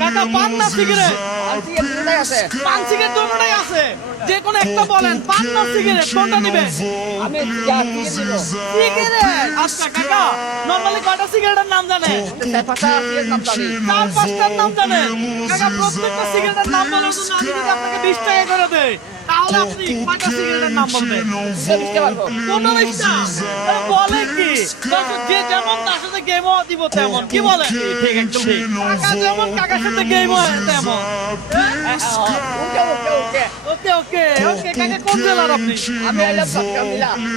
কাকা পান না সিগারেট? পান সিগারেট দুটোটাই আছে, যে কোনো একটা বলেন। পান না সিগারেট কোনটা নেবেন? আমি সিগারেট। আচ্ছা কাকা, নরমালি কয়টা সিগারেটের নাম জানেন? চার পাঁচটার নাম জানেন? কাকা প্রত্যেকটা সিগারেটের নাম বলার জন্য আমি যদি আপনাকে 20 টাকা করে দেই, তাহলে আপনি কয়টা সিগারেটের নাম বলবেন? 15টা। বলে কি? দর্শক যে যেমন তার সাথে গেমও দিব তেমন। কি বলে? ঠিক, একদম ঠিক। কাকা যেমন কাকার সাথে গেমও তেমন। ওকে ওকে ওকে। কাকা কোন জেলার আপনি?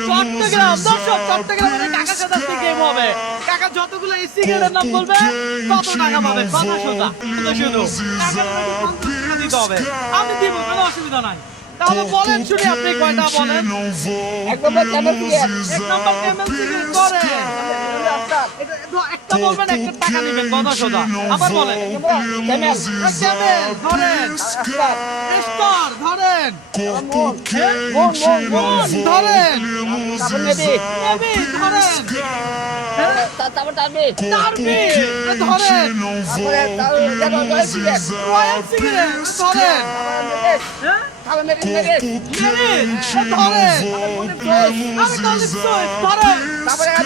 চট্টগ্রাম। দর্শক চট্টগ্রামের কাকার সাথে আজকে গেম হবে। কাকা যতগুলো এই সিগারেটের নাম বলবে তত টাকা পাবে। কথা সোজা শুধু টাকার মধ্যে 50 টাকা দিতে হবে। আমি দিব, কোনো অসুবিধা নাই। তাহলে বলেন শুনি, আপনি কয়টা বলেন? এক নম্বর ক্যামেল সিগারেট করে একটা বলবেন, একটা টাকা নেবেন। কথা সোজা। আবার বলেন। ক্যামেল ধরেন, স্টার ধরেন, মন ধরেন, নেবি ধরেন, টার্বি ধরেন, রয়্যাল সিগারেট ধরেন, মেরিট ধরেন, আমি টলিপ সুইট ধরেন, ধরেন,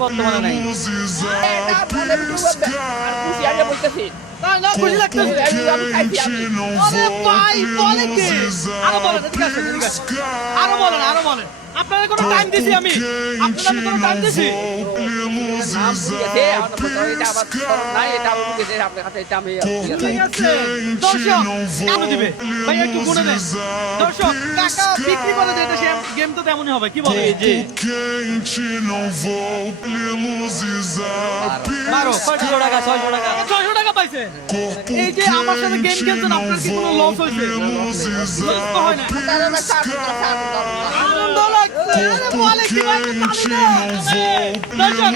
বর্তমানে নাই। খুশি লাগতেছে। আরে ভাই বলে কি? আরো বলেন, এদিকে আসেন, এদিকে আসেন। আরো বলেন। আপনারা কোনো টাইম দিছি আমি? আপনারা আমি কোনো টাইম দিছি? ঠিক আছে। দর্শক কেন দিবে ভাই, একটু গুনে দেন। দর্শক টাকা বিক্রি করে দেয়, সে গেম তো তেমনই হবে। কি বলে? জি। 12 টাকা 600 টাকা 600 টাকা পাইছেন। এই যে আমার সাথে গেম খেলছেন, আপনার কি কোনো লস হয়েছে? লস তো হয় না। আনন্দ লাগছে। আরে বলে কি ভাই, তালি দেন। দর্শক